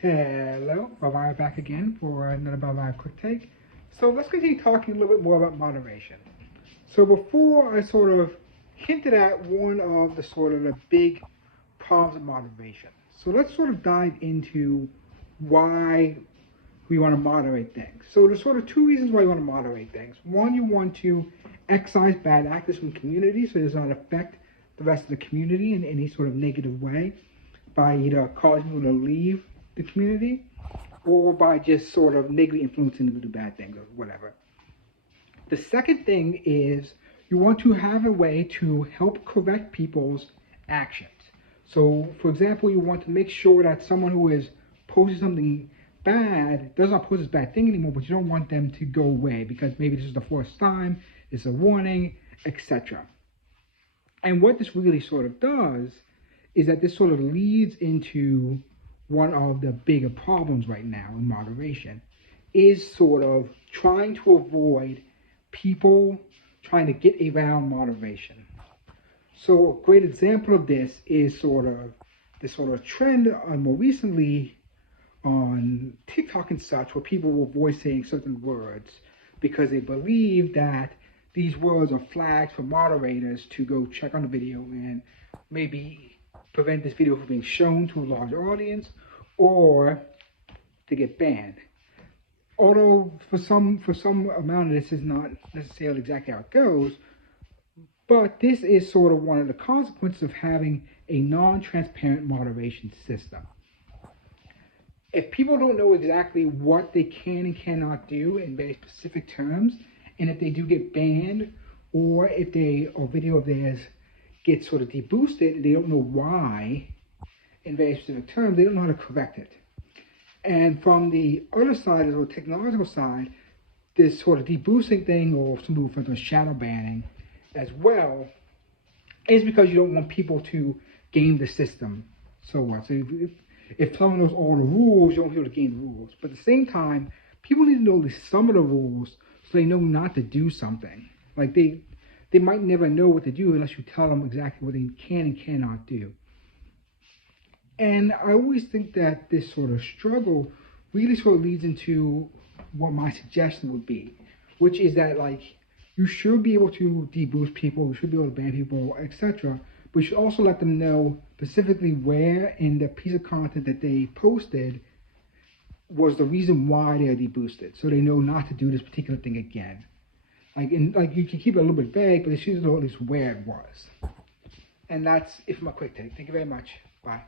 Hello, Bhavaya back again for another Bhavaya Quick Take. So let's continue talking a little bit more about moderation. So before I sort of hinted at one of the sort of the big problems of moderation. So let's sort of dive into why we want to moderate things. So there's sort of two reasons why you want to moderate things. One, you want to excise bad actors from the community so it does not affect the rest of the community in any sort of negative way by either causing people to leave the community or by just sort of negatively influencing them to do bad things or whatever. The second thing is you want to have a way to help correct people's actions. So, for example, you want to make sure that someone who is posting something bad does not post this bad thing anymore, but you don't want them to go away because maybe this is the first time, it's a warning, etc. And what this really sort of does is that this sort of leads into one of the bigger problems right now in moderation is sort of trying to avoid people trying to get around moderation. So a great example of this is sort of this sort of trend more recently on TikTok and such, where people will avoid saying certain words because they believe that these words are flags for moderators to go check on the video and maybe prevent this video from being shown to a larger audience or to get banned. Although for some amount of this is not necessarily exactly how it goes, but this is sort of one of the consequences of having a non-transparent moderation system. If people don't know exactly what they can and cannot do in very specific terms, and if they do get banned, or if a video of theirs gets sort of deboosted and they don't know why in very specific terms, they don't know how to correct it. And from the other side, the technological side, this sort of deboosting thing, or some people refer to as shadow banning as well, is because you don't want people to game the system so what. So if someone knows all the rules, you don't want people to game the rules. But at the same time, people need to know at least some of the rules so they know not to do something. Like they might never know what to do unless you tell them exactly what they can and cannot do. And I always think that this sort of struggle really sort of leads into what my suggestion would be, which is that like you should be able to deboost people, you should be able to ban people, etc. But you should also let them know specifically where in the piece of content that they posted was the reason why they are deboosted, so they know not to do this particular thing again. Like you can keep it a little bit vague, but they should know at least where it was. And that's it for my quick take. Thank you very much. Bye.